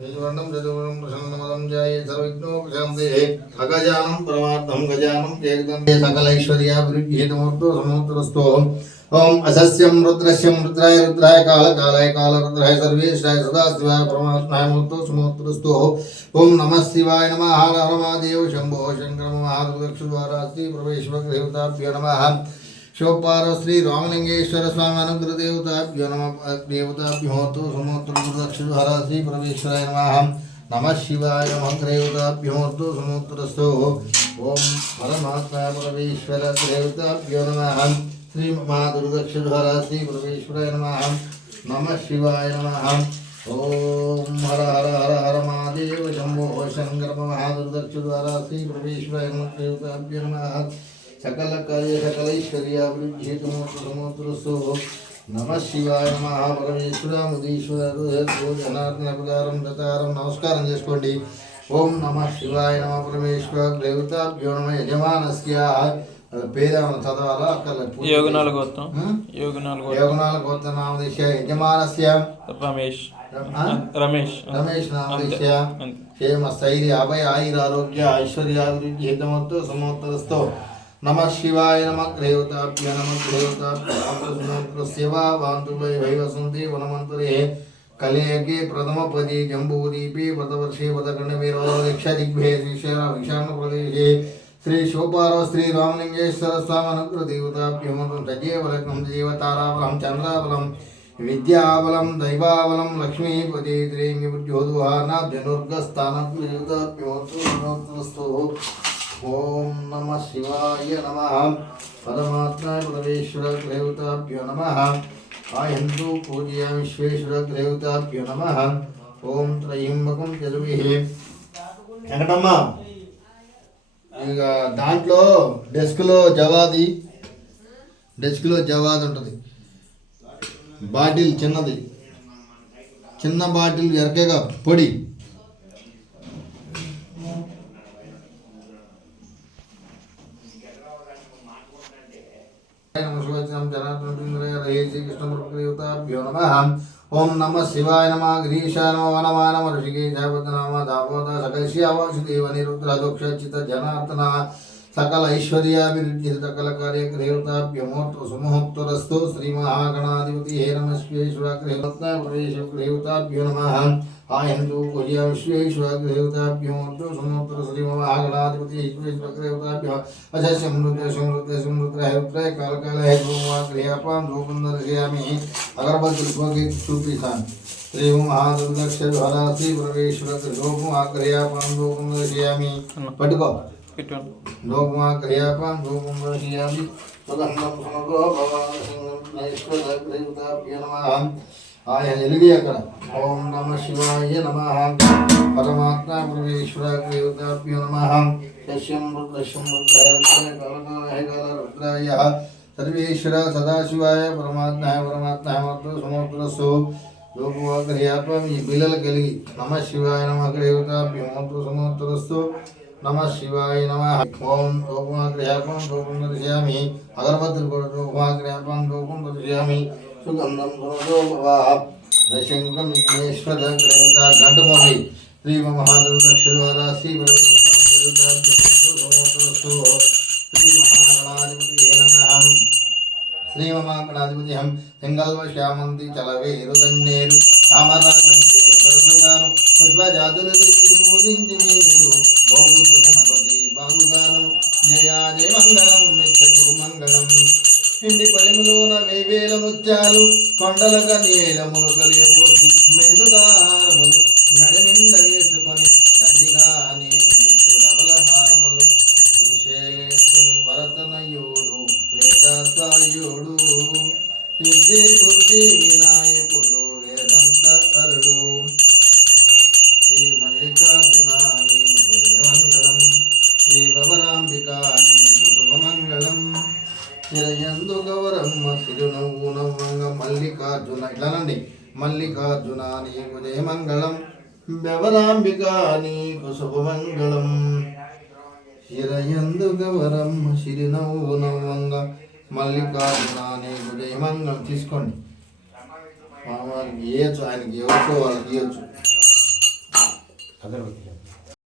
వర్ణం చతుర్వర్ణం ప్రసన్నమదం ధ్యాయే సర్వవిఘ్నోపశాంతే అగజానం పరమార్థం గజానం ఏకదంతే సకలైశ్వర్యాభివృద్ధిహేతుమూర్తో సమూర్తరస్తో ఓం అసస్యం రుద్రస్యం రుద్రాయ రుద్రాయ కాళకాలాయ కాళరుద్రాయ సర్వేశాయ సదాశివాయ పరమాత్మాయ మూర్తో సమూర్తరస్తో ఓం నమః శివాయ నమః హర హర మహాదేవ శంభో శంకర మహాదక్షద్వారా శ్రీ ప్రవేశ్వరదేవతాభ్యో నమః शिवपार्व श्री रामलिंगेश्वर स्वामी अनुग्रह देवताभ्यो नमः देवताभ्यो तो समुद्रदक्षिणहर श्री परमेश्वराय नमः नमः शिवाय नमः देवताभ्यो तो समुद्रस्थो ओम परमात्मा परमेश्वर देवताभ्यो नमः श्री महादुर्दक्षिणहर श्री परमेश्वराय नमः नमः शिवाय नमः ओम हर हर हर हर महादेव शंभो शंकर महादुर्दक्षिणहर श्री परमेश्वराय नमः देवताभ्यो नमः सकल कार्य सकलैश्वर्याभिवृद्धिहेतुमूर्तसमूर्तरस्तु नमः शिवाय नमः परमेश्वर मुदीश्वर जनार्दन प्रदारं दतारं नमस्कारं చేసుకోండి ఓం నమః శివాయ నమః పరమేశ్వర దేవతాభ్యో నమః యజమానస్య పేరేమన్నా చదవాలా అక్కడ యోగనాల గోత్రం యోగనాల గోత్ర నామదేశ యజమానస్య రమేష్ నామదేశ క్షేమ స్థైర్య అభయ ఆయుర ఆరోగ్య ఐశ్వర్యాభివృద్ధి హితమూర్తో సమూర్తరస్తో नमः शिवाय नमः देवताभ्यो नमः देवताभ्यो सेवा वान्तु वैवसन्ति वनमन्तरे कलयगे प्रथमपदी जम्बूदीपे व्रतवर्षे व्रतखण्डमेरोदक्षदिग्भे श्रीशैलविशालप्रदेशे श्री शिवपार्व श्री रामलिंगेश्वर स्वामी अनुग्रह देवताभ्यो सजीवलग्नं देवताराबलं चन्द्राबलं विद्याबलं दैवाबलं लक्ष्मीपति त्रिङ्गिबुद्ध्योदुहानाब्जनुर्गस्थानभ्यो देवताभ्यो ओम नमः शिवाय नमः परमात्मा परमेश्वर देवताभ्यो नमः आयन्तु पूजयामि विश्वेश्वर देवताभ्यो नमः ओम त्रयंबकं चतुर्भिः వెంకటమ్మ ఇక దాంట్లో డెస్క్లో జవాది ఉంటుంది బాటిల్ చిన్న బాటిల్ ఎరకేగా పొడి श्रीकृष्णदेवताभ्यो नमः ओम नमः शिवाय नमः गिरीशाय नमः वनमाय नमः ऋषिकेशाय पद्मनाभः दामोदर सकलशिवासुदेव निरुद्र दोक्षचित जनार्दन सकल ऐश्वर्याभिवृद्धि सकल कार्य देवताभ्यो मूर्तो सुमुहूर्तरस्तु श्री महागणाधिपति हे नमः विश्वेश्वर देवताभ्यो नमः आयन्तु पूज्य विश्वेश्वर देवताभ्यो मूर्तो सुमुहूर्तर श्री महागणाधिपति विश्वेश्वर देवताभ्यो अशस्य समृद्ध रुद्राय कालकालाय क्रियापां रूपन्दर्शयामि अगरबत्ति चूपितान् श्री महादुर्दक्षद्वारा श्री परमेश्वर क्रियापां रूपन्दर्शयामि पठुको लोकमा क्रियापां रूपन्दर्शयामि तदन्नं समग्रो भगवान् नमः आय निलगी अక్కడ ओम नमः शिवाय नमः परमात्मा परमेश्वर देवताभ्यो नमः यस्यं रुद्राय सर्वेश्वर सदाशिवाय परमात्माय मूर्तो समूर्तरस्तु लोकमा क्रियापां ఈ బిల్లలు కలిగి नमः शिवाय नमः देवताभ्यो मूर्तो समूर्तरस्तु नमः शिवाय नमः ओम लोकमा क्रियापां रूपं दर्शयामि अगरबत्ति लोकमा क्रियापां रूपं दर्शयामि सुगंधम दशंकम विघ्नेश्वर देवता घंटमोहि श्री महादेवद्वारा श्री श्री महागणाधिपति हम सिंगल्व श्यामंती चलवे रुदन्नेरु तामरा संकेत दर्शगानु पुष्प जातुल पूजिंचि मीनुडु बहुबुद्धि गणपति बाहुगानु जया जय मंगलम नित्यु मंगलम ఇంటి పలిములోన వేవేల ముత్యాలు కొండలక నీలములు కలియబోసి మెండుగారములు మెడ నిండ వేసుకొని దండిగా డబల హారములు విశేషుని భరతనయుడు వేదాసాయుడు సిద్ధి బుద్ధి వినాయకుడు వేదంత అరుడు శ్రీ మల్లికార్జునాని హృదయమంగళం శ్రీ భవరాంబికాని శుభమంగళం చిరయందు గౌరమ్మ సిరునవ్వు నవ్వంగ మల్లికార్జున ఇట్లానండి మల్లికార్జున నీకు జయమంగళం బెవరాంబిక నీకు శుభమంగళం చిరయందు గౌరమ్మ సిరినవ్వు నవ్వంగ మల్లికార్జున నీకు జయమంగళం తీసుకోండి ఆయనకి ఇవ్వచ్చు ఆయనకి ఎవరికో వాళ్ళకి ఇవ్వచ్చు अगरबत्ती